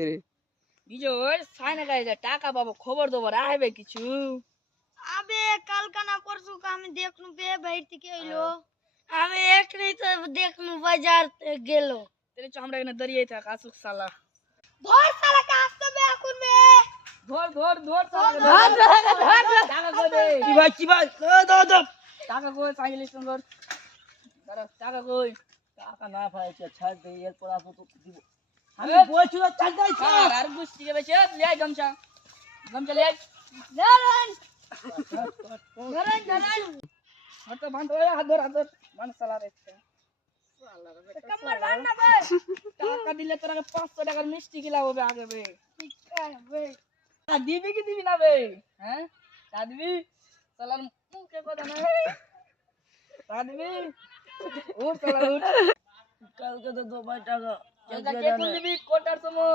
যাচ্ছে রে বিজয় সাইনা গাইজা টাকা পাবো খবর দেবো আইবে কিছু আবে কালকা না পরশু কা আমি দেখনু বে বাইর থেকে আইলো আমি একলাই তো দেখনু বাজার গেল তাহলে চ আমরা এখানে দাঁড়িয়ে থাক আসুক সালা ধর সালা কা আসতে বে এখন বে ধর ধর ধর সালা টাকা কই দে কি ভাই দাও টাকা কই সাইকেল স্ট্যান্ড কর দাঁড়া টাকা কই টাকা না পাইছে ছাড় দে এরপর আসো তো দিব আমি এ, বলছি না ছাড় দাই আর গুষ্টি কে বেশে লে আই গামছা গামছা লে আই ধরন ধরন ধরন হট বাঁধ ওই হাত ধর বাঁধ সালা রে কমর বাঁধ না ভাই টাকা দিলে তোরা 500 টাকার মিষ্টি খিলাবো আগে বে ঠিক আছে দিবি কি দিবি না বে হ্যাঁ তা দিবি সালার মুখে কথা না তা দিবি উঠ সালা উঠ কালকে তো 2 টাকা কে কোন দিবি কোটার সময়